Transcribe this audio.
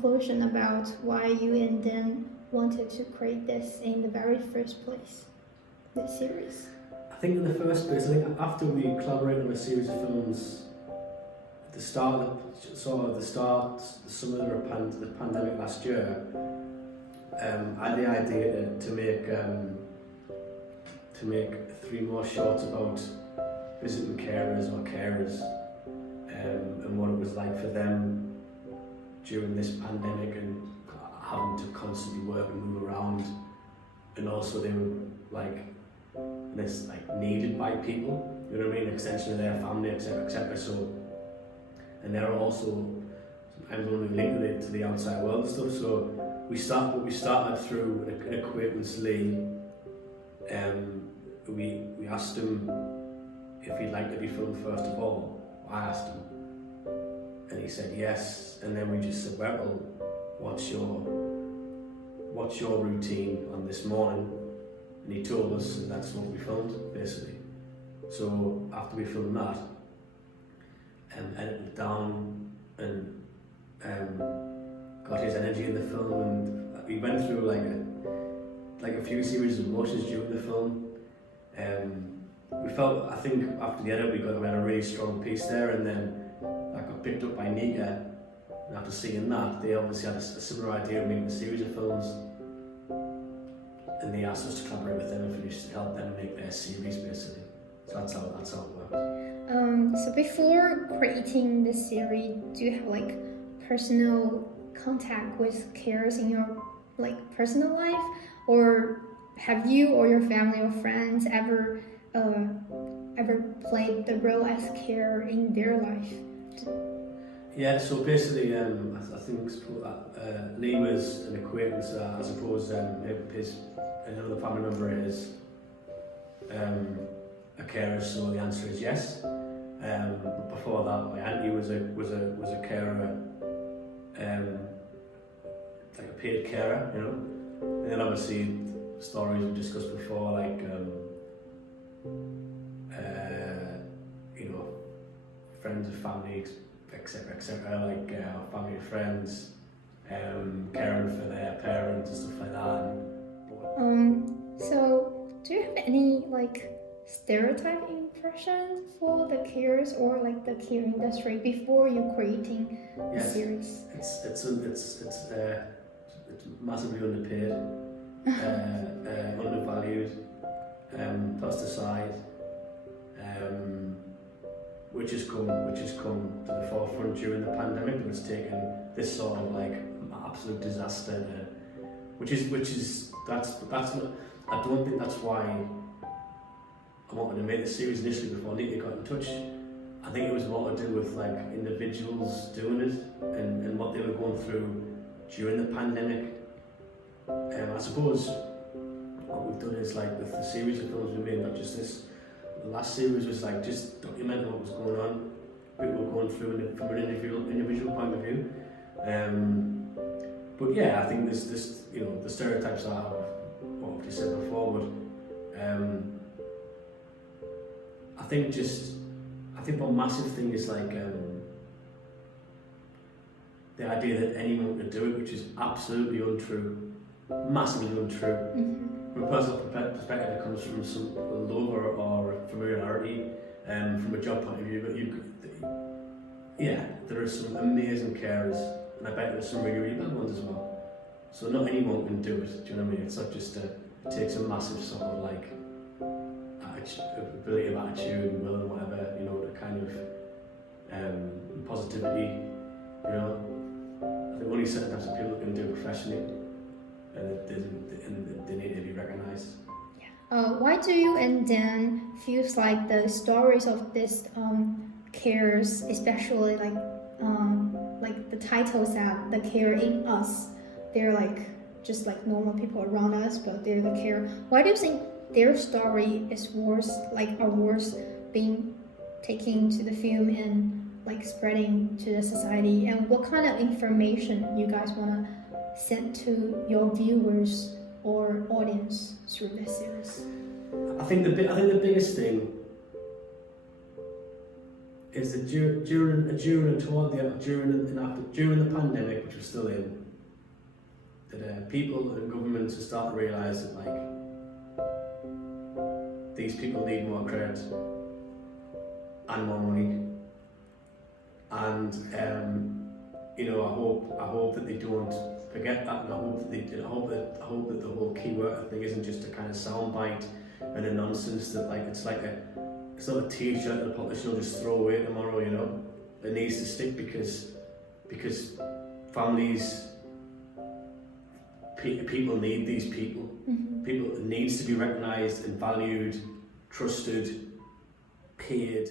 conclusion about why you and Dan wanted to create this in the very first place, this series? I think in the first place, I think after we collaborated on a series of films at the start, the summer of the pandemic last year, I had the idea to make 3 more shorts about visiting carers or carers, and what it was like for them during this pandemic and having to constantly work and move around, and also they were needed by people, you know what I mean, extension of their family, etc. So, and they're also sometimes only linked it to the outside world and stuff. So we started through an acquaintance, Lee. We asked him if he'd like to be filmed first of all. I asked him, and he said yes. And then we just said, well, what's your routine on this morning? And he told us, and that's what we filmed basically. So after we filmed that, edited it down and got his energy in the film, and we went through like a few series of emotions during the film. We felt, I think after the edit we had a really strong piece there, and then that got picked up by Nika, and after seeing that they obviously had a similar idea of making a series of films, and they asked us to collaborate with them and help them make their series basically. So that's how it worked. So before creating this series, do you have personal contact with carers in your personal life, or have you or your family or friends ever played the role as carer in their life? Yeah, so basically, I think Lee was an acquaintance. I suppose another family member is a carer, so the answer is yes. But before that, my auntie was a carer, like a paid carer, you know. And then obviously stories we discussed before, friends of family, etc., family and friends, caring for their parents and stuff like that. So do you have any stereotype impression for the carers or the care industry before you creating the series? It's massively underpaid, undervalued, tossed aside, which has come to the forefront during the pandemic, and it's taken this sort of absolute disaster, which is that's not, I don't think that's why I wanted to make the series initially before Nika got in touch. I think it was more to do with individuals doing it and what they were going through during the pandemic. I suppose what we've done is with the series of films we made, not just this. The last series was just documenting what was going on, people were going through it from an individual point of view. But yeah, I think there's this, the stereotypes are what we said before, but I think one massive thing is the idea that anyone could do it, which is absolutely untrue, massively untrue. Mm-hmm. From a personal perspective, it comes from some love or familiarity, from a job point of view. But there are some amazing carers, and I bet there's some really, really bad ones as well. So not anyone can do it. Do you know what I mean? It's not just it takes a massive sort of ability of attitude and will and whatever, the kind of positivity. I think only certain types of people can do it professionally, and they need to be recognised. Why do you and Dan feels like the stories of this cares, especially the titles that the care in us, they're just normal people around us, but they're the care. Why do you think their story is worth being taken to the film and spreading to the society? And what kind of information you guys want to send to your viewers or audience through this series? I think the biggest thing is that during and toward the during and after during the pandemic, which we're still in, that people and governments are starting to realise that like these people need more credit and more money, and you know, I hope that they don't forget that, and I hope that the whole keyword thing isn't just a kind of soundbite and a nonsense that like it's not a t-shirt that a politician will just throw away tomorrow, you know. It needs to stick because families, people need these people. Mm-hmm. People, it needs to be recognised and valued, trusted, paid.